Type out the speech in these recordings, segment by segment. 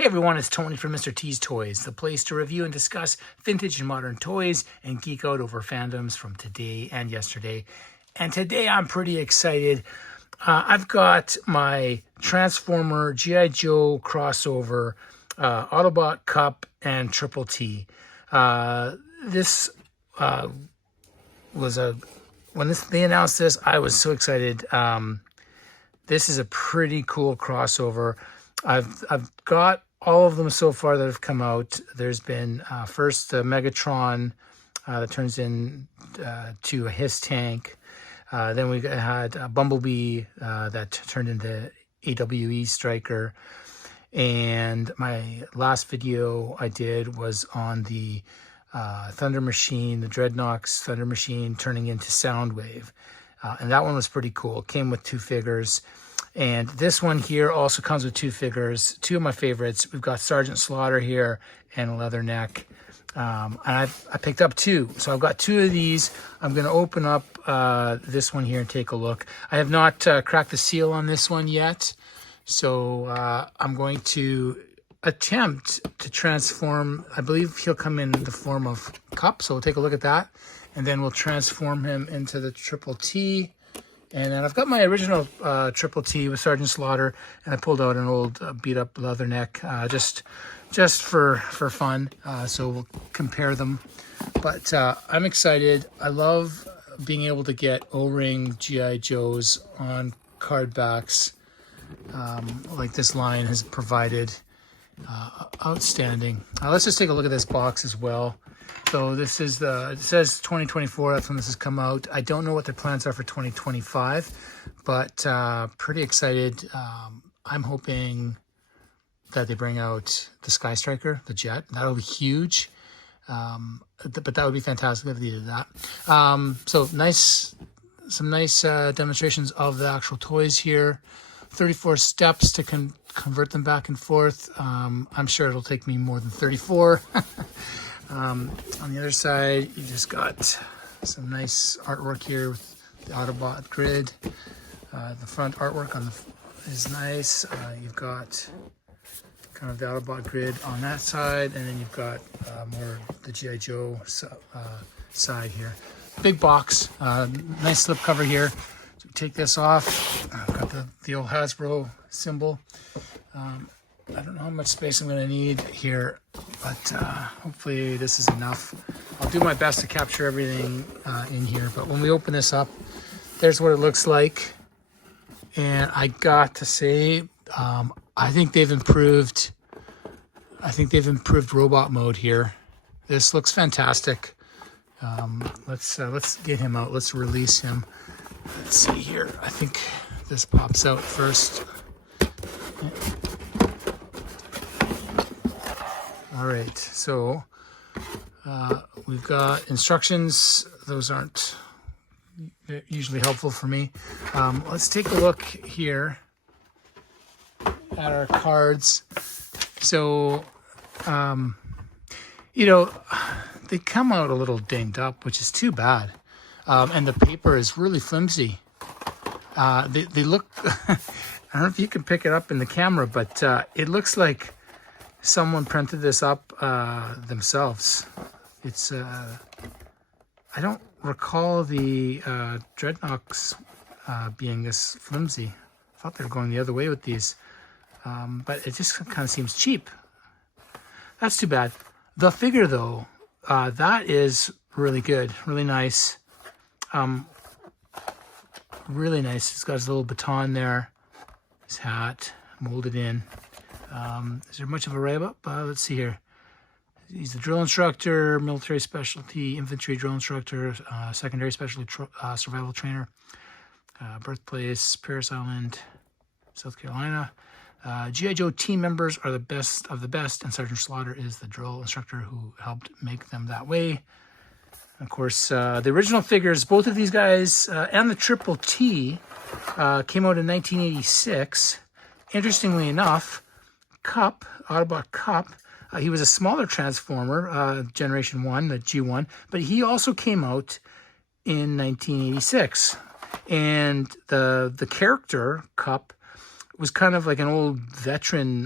Hey everyone, it's Tony from Mr. T's Toys, the place to review and discuss vintage and modern toys and geek out over fandoms from today and yesterday. And today I'm pretty excited. I've got my Transformer G.I. Joe crossover, Autobot Kup and Triple T. This was when they announced this, I was so excited. This is a pretty cool crossover. I've got all of them so far that have come out. There's been first Megatron that turns in to a Hiss tank. Then we had Bumblebee that turned into AWE Striker. And my last video I did was on the Thunder Machine, the Dreadnoks Thunder Machine turning into Soundwave. And that one was pretty cool. It came with 2 figures. And this one here also comes with 2 figures, 2 of my favorites. We've got Sergeant Slaughter here and Leatherneck. And I picked up 2. So I've got 2 of these. I'm going to open up this one here and take a look. I have not cracked the seal on this one yet. So I'm going to attempt to transform. I believe he'll come in the form of Kup. So we'll take a look at that. And then we'll transform him into the Triple T. And then I've got my original Triple T with Sergeant Slaughter, and I pulled out an old beat-up Leatherneck just for fun. So we'll compare them. But I'm excited. I love being able to get O-ring G.I. Joes on card backs like this line has provided. Outstanding. Let's just take a look at this box as well. So this is it says 2024, that's when this has come out. I don't know what their plans are for 2025, but pretty excited. I'm hoping that they bring out the Sky Striker, the jet. That'll be huge. But that would be fantastic if they did that. So some nice demonstrations of the actual toys here. 34 steps to convert them back and forth. I'm sure it'll take me more than 34. On the other side, you just got some nice artwork here with the Autobot grid. The front artwork is nice. You've got kind of the Autobot grid on that side, and then you've got more the G.I. Joe side here. Big box, nice slipcover here. So take this off. I've got the old Hasbro symbol. I don't know how much space I'm going to need here, but hopefully this is enough. I'll do my best to capture everything in here, but when we open this up, there's what it looks like. And I got to say, I think they've improved robot mode here. This looks fantastic. Let's get him out. Let's release him. Let's see here. I think this pops out first. All right, so we've got instructions. Those aren't usually helpful for me. Let's take a look here at our cards. So, you know, they come out a little dinged up, which is too bad. And the paper is really flimsy. They look, I don't know if you can pick it up in the camera, but it looks like someone printed this up themselves. It's I don't recall the Dreadnoks being this flimsy. I thought they were going the other way with these, but it just kind of seems cheap. That's too bad. The figure though, that is really good, really nice. Really nice. It's got his little baton there, his hat molded in. Is there much of a write-up? Let's see here. He's a drill instructor, military specialty, infantry drill instructor, secondary specialty survival trainer. Birthplace, Paris Island, South Carolina. G.I. Joe team members are the best of the best, and Sergeant Slaughter is the drill instructor who helped make them that way. Of course, the original figures, both of these guys and the Triple T came out in 1986. Interestingly enough, Kup, Autobot Kup, he was a smaller Transformer, Generation 1, the G1, but he also came out in 1986. And the character, Kup, was kind of like an old veteran,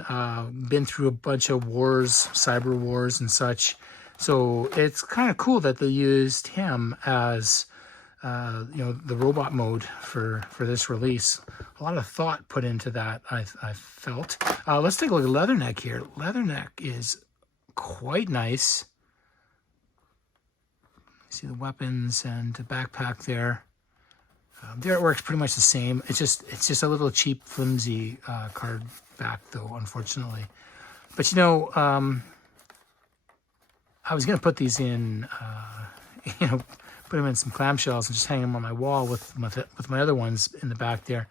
been through a bunch of wars, cyber wars and such. So it's kind of cool that they used him as, the robot mode for this release. A lot of thought put into that, I felt. Let's take a look at Leatherneck here. Leatherneck is quite nice. See the weapons and the backpack there. The artwork's pretty much the same. It's just a little cheap, flimsy card back, though, unfortunately. But I was gonna put these in, put them in some clamshells and just hang them on my wall with my other ones in the back there.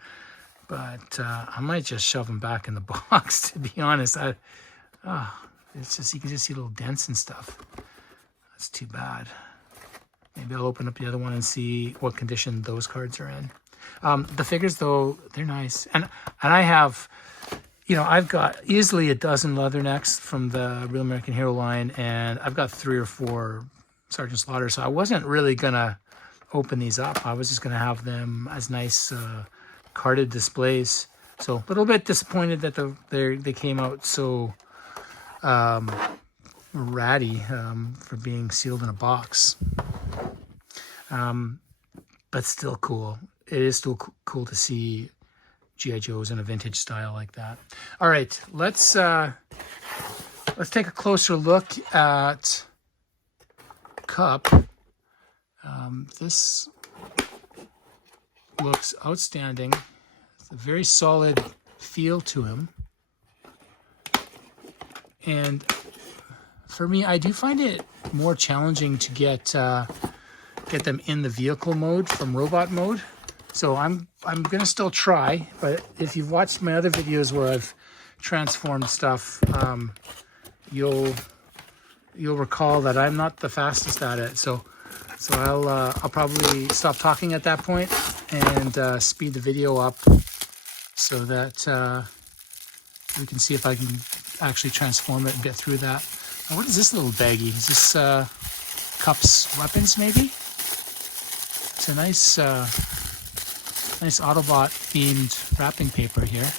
But I might just shove them back in the box. To be honest, it's just, you can just see little dents and stuff. That's too bad. Maybe I'll open up the other one and see what condition those cards are in. The figures, though, they're nice. And I have, I've got easily a dozen Leathernecks from the Real American Hero line, and I've got 3 or 4 Sergeant Slaughter. So I wasn't really going to open these up. I was just going to have them as nice carded displays. So a little bit disappointed that they came out so ratty for being sealed in a box. But still cool. It is still cool to see G.I. Joes in a vintage style like that. All right, let's take a closer look at Kup. This looks outstanding. It's a very solid feel to him. And for me, I do find it more challenging to get them in the vehicle mode from robot mode. So I'm gonna still try, but if you've watched my other videos where I've transformed stuff, you'll recall that I'm not the fastest at it. So I'll probably stop talking at that point and speed the video up so that we can see if I can actually transform it and get through that. Now, what is this little baggie? Is this Kup's weapons, maybe? It's a nice Autobot themed wrapping paper here.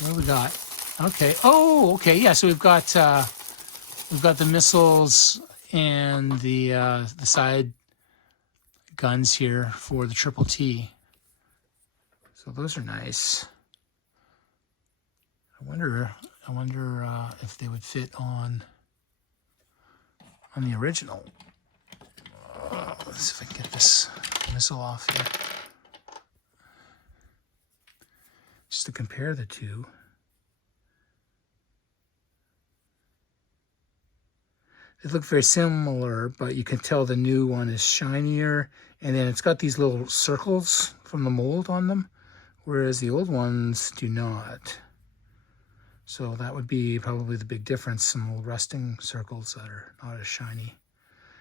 What do we got? Okay. Oh, okay. Yeah. So we've got the missiles and the side guns here for the Triple T. So those are nice. I wonder if they would fit on the original. Let's see if I can get this missile off here. Just to compare the two. They look very similar, but you can tell the new one is shinier. And then it's got these little circles from the mold on them, whereas the old ones do not. So that would be probably the big difference, some little rusting circles that are not as shiny.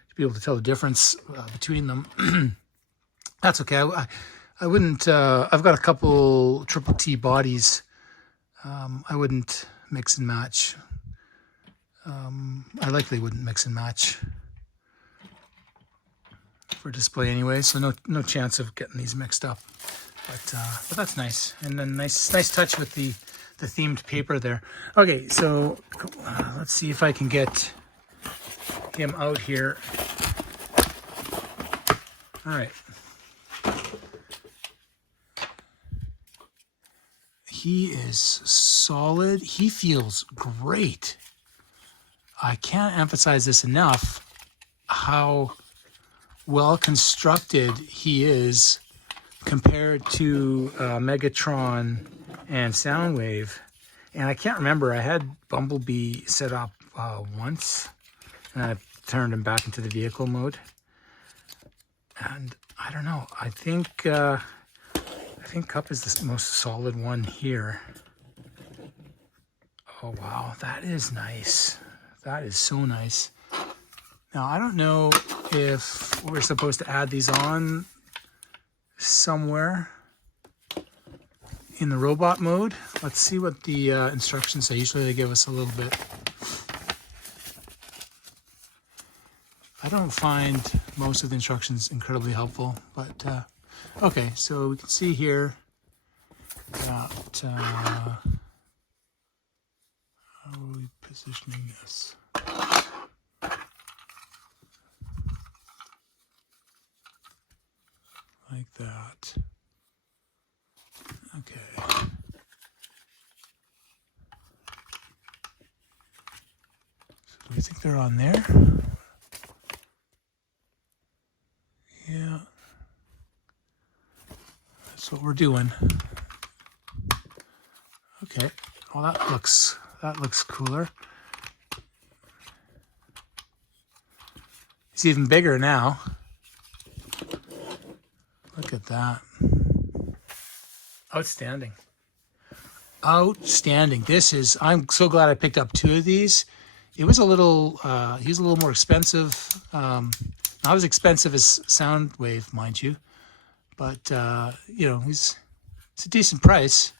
To be able to tell the difference between them. That's okay. I wouldn't, I've got a couple Triple T bodies. I wouldn't mix and match. I likely wouldn't mix and match for display anyway, so no chance of getting these mixed up. But that's nice. And then nice touch with the themed paper there. Okay, so let's see if I can get him out here. All right. He is solid. He feels great. I can't emphasize this enough, how well constructed he is compared to Megatron and Soundwave. And I can't remember, I had Bumblebee set up once, and I turned him back into the vehicle mode. And I don't know, I think Kup is the most solid one here. Oh wow, that is nice. That is so nice. Now, I don't know if we're supposed to add these on somewhere in the robot mode. Let's see what the instructions say. Usually they give us a little bit. I don't find most of the instructions incredibly helpful, but okay, so we can see here that how are we positioning this? Like that. Okay. So do we think they're on there? Yeah. That's what we're doing. Okay. Well, that looks cooler. It's even bigger now. Look at that. Outstanding. Outstanding. I'm so glad I picked up 2 of these. It was a little, he's a little more expensive. Not as expensive as Soundwave, mind you. But, it's a decent price.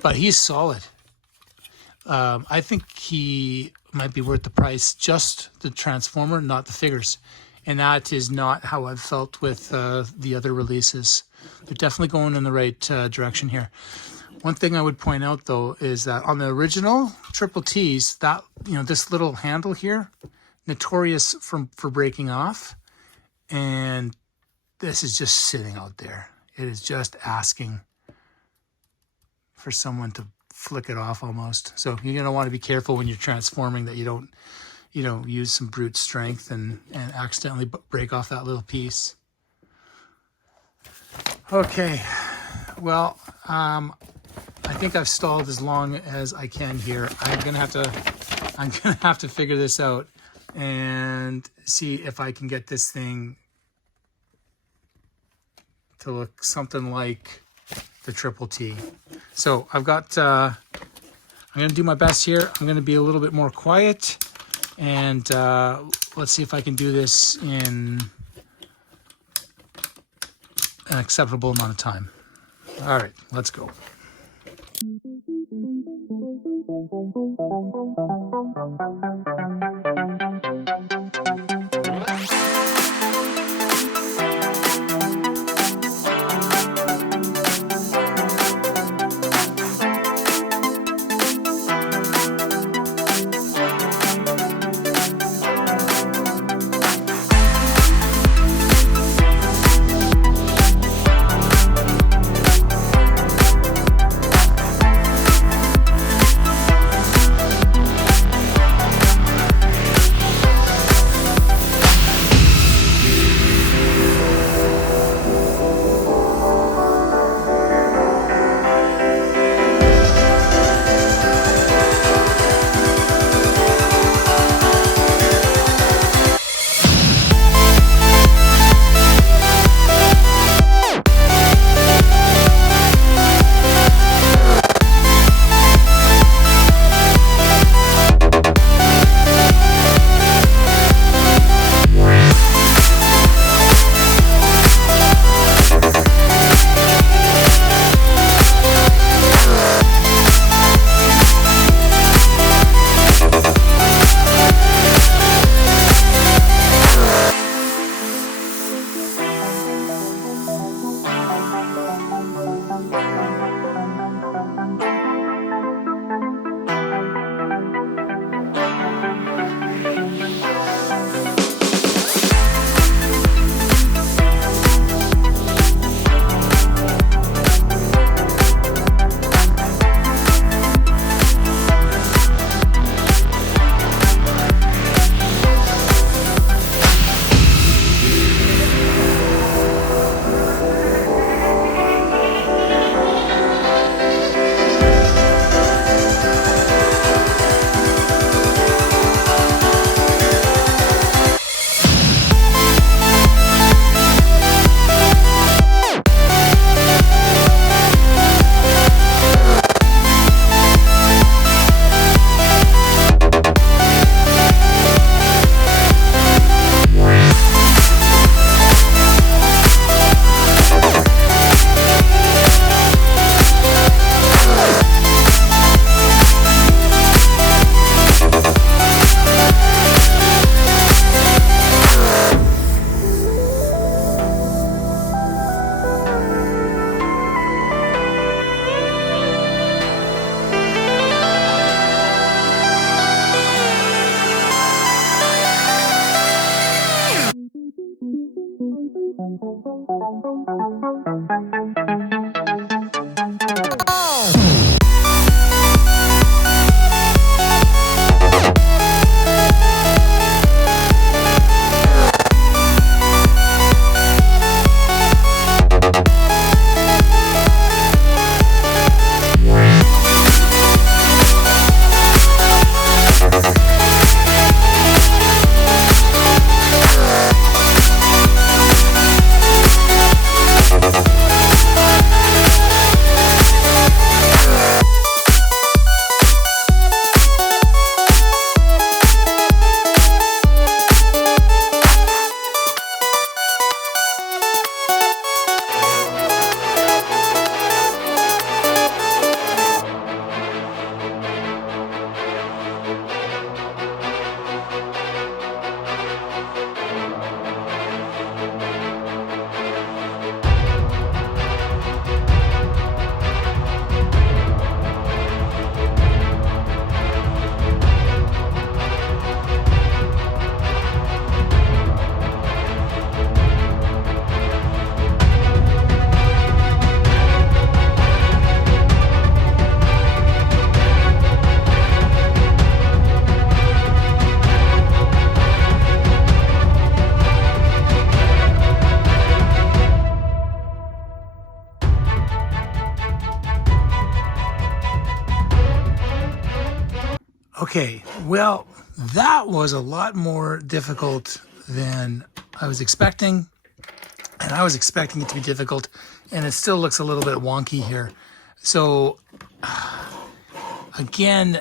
But he's solid. I think he might be worth the price, just the transformer, not the figures. And that is not how I've felt with the other releases. They're definitely going in the right direction here. One thing I would point out, though, is that on the original Triple Ts, that this little handle here, notorious for breaking off. And this is just sitting out there. It is just asking for someone to flick it off almost. So you're going to want to be careful when you're transforming that you don't use some brute strength and accidentally break off that little piece. Okay, well, I think I've stalled as long as I can here. I'm gonna have to figure this out and see if I can get this thing to look something like the Triple T. So I've got, I'm gonna do my best here. I'm gonna be a little bit more quiet. And let's see if I can do this in an acceptable amount of time. All right, let's go. Okay, well, that was a lot more difficult than I was expecting, and I was expecting it to be difficult, and it still looks a little bit wonky here. So, again,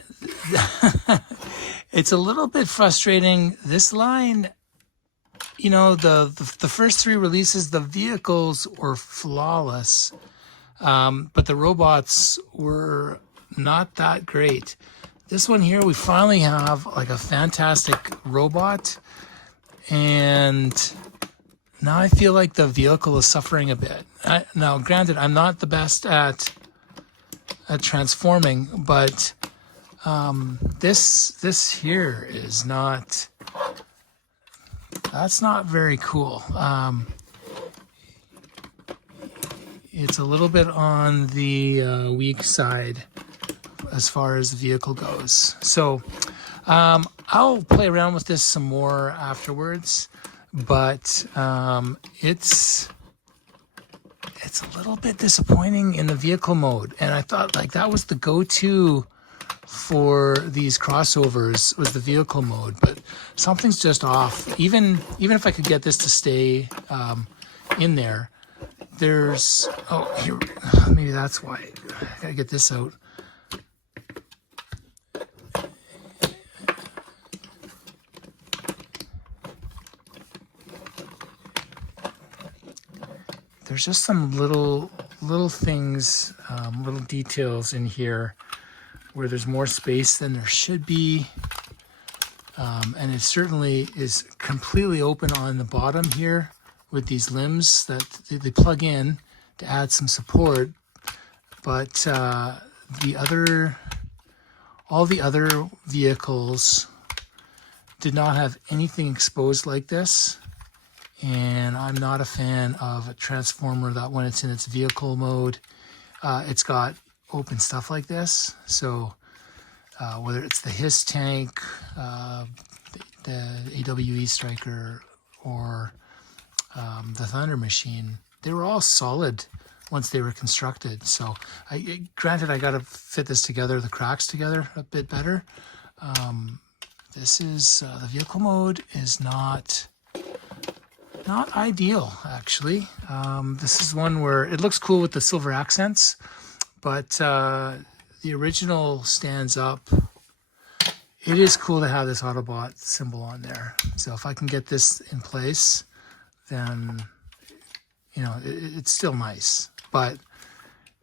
it's a little bit frustrating. This line, you know, the first three releases, the vehicles were flawless, but the robots were not that great. This one here, we finally have like a fantastic robot, and now I feel like the vehicle is suffering a bit. Now, granted, I'm not the best at transforming, but this here is not. That's not very cool. It's a little bit on the weak side as far as the vehicle goes. So I'll play around with this some more afterwards, but it's a little bit disappointing in the vehicle mode. And I thought like that was the go-to for these crossovers, was the vehicle mode, but something's just off. Even if I could get this to stay in there, there's, oh, here, maybe that's why. I gotta get this out. There's just some little things, little details in here where there's more space than there should be. And it certainly is completely open on the bottom here with these limbs that they plug in to add some support. But all the other vehicles did not have anything exposed like this. And I'm not a fan of a transformer that when it's in its vehicle mode, it's got open stuff like this. So whether it's the HISS tank, the AWE Striker, or the Thunder Machine, they were all solid once they were constructed. So granted, I got to fit this together, the cracks together a bit better. This is, the vehicle mode is not ideal, actually. This is one where it looks cool with the silver accents, but the original stands up. It is cool to have this Autobot symbol on there. So if I can get this in place, then, you know, it's still nice. But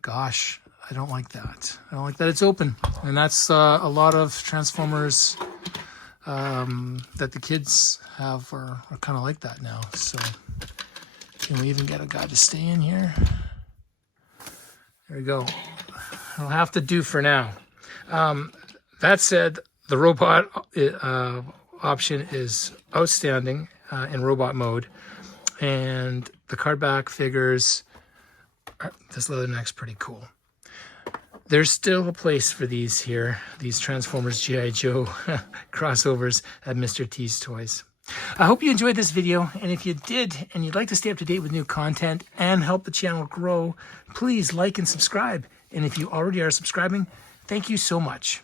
gosh, I don't like that. I don't like that it's open. And that's a lot of Transformers that the kids have are kind of like that now. So can we even get a guy to stay in here? There we go. It'll have to do for now. That said, the robot option is outstanding in robot mode. And the cardback figures, this Leatherneck's pretty cool. There's still a place for these here, these Transformers G.I. Joe crossovers at Mr. T's Toys. I hope you enjoyed this video, and if you did and you'd like to stay up to date with new content and help the channel grow, please like and subscribe. And if you already are subscribing, thank you so much.